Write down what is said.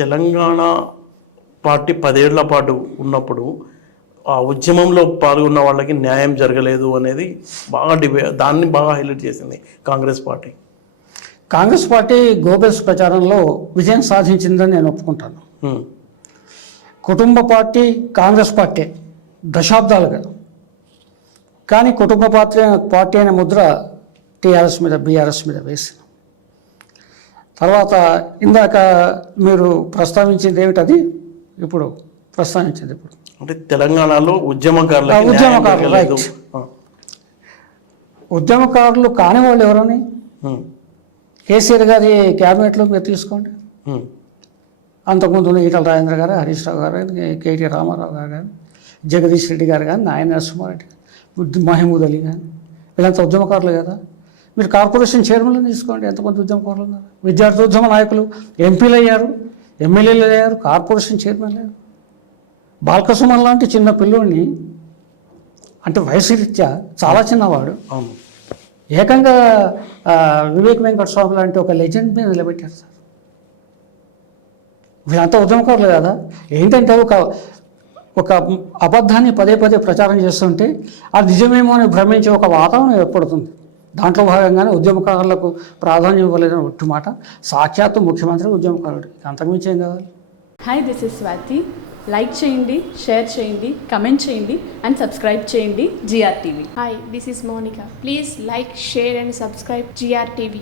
Telangana party 10 ఏళ్ల పాటు ఉన్నప్పుడు ఆ ఉద్యమంలో పాల్గొన్న వాళ్ళకి న్యాయం జరగలేదు అనేది బాగా దాన్ని బాగా హైలైట్ చేసింది Congress party. Congress party Goebbels ప్రచారంలో విజయం సాధించిందని నేను ఒప్పుకుంటాను. కుటుంబ పార్టీ కాంగ్రెస్ పార్టీ దశాబ్దాలుగా, కానీ కుటుంబ పార్టీ అనే ముద్ర టీఆర్ఎస్ మీద బీఆర్ఎస్ మీద వేసింది. తర్వాత ఇందాక మీరు ప్రస్తావించింది ఏమిటది ఇప్పుడు ప్రస్తావించింది ఇప్పుడు అంటే తెలంగాణలో ఉద్యమకారులు రైట్. ఉద్యమకారులు కాని వాళ్ళు ఎవరని కేసీఆర్ గారి క్యాబినెట్లో మీరు తీసుకోండి. అంతకుముందు ఈటల రాజేంద్ర గారు, హరీష్ రావు గారు, కేటీ రామారావు గారు కానీ, జగదీష్ రెడ్డి గారు కానీ, నాయన నరసింహారెడ్డి, మహమూద్ అలీ కానీ, వీళ్ళంతా ఉద్యమకారులు కదా. మీరు కార్పొరేషన్ చైర్మన్లు తీసుకోండి, ఎంతమంది ఉద్యమకారులు ఉన్నారు. విద్యార్థి ఉద్యమ నాయకులు ఎంపీలు అయ్యారు, ఎమ్మెల్యేలు అయ్యారు, కార్పొరేషన్ చైర్మన్లు అయ్యారు. బాలకసుమన్ లాంటి చిన్న పిల్లోడిని, అంటే వయసు రీత్యా చాలా చిన్నవాడు, ఏకంగా వివేక్ వెంకటస్వామి లాంటి ఒక లెజెండ్ మీద నిలబెట్టారు సార్. వీళ్ళంతా ఉద్యమకారులు కదా. ఏంటంటే ఒక అబద్ధాన్ని పదే పదే ప్రచారం చేస్తుంటే అది నిజమేమో అని భ్రమించే ఒక వాతావరణం ఏర్పడుతుంది. దాంట్లో భాగంగానే ఉద్యమకారులకు ప్రాధాన్యం ఇవ్వలేదని ఒట్టు మాట. సాక్షాత్తు ముఖ్యమంత్రి ఉద్యమకారుడు, అంతకుమించి ఏం కావాలి. Hi, this is Swathi. Like చేయండి, షేర్ చేయండి, కమెంట్ చేయండి అండ్ సబ్స్క్రైబ్ చేయండి GR TV. Hi, this is Monica. Please like, share and subscribe GR TV.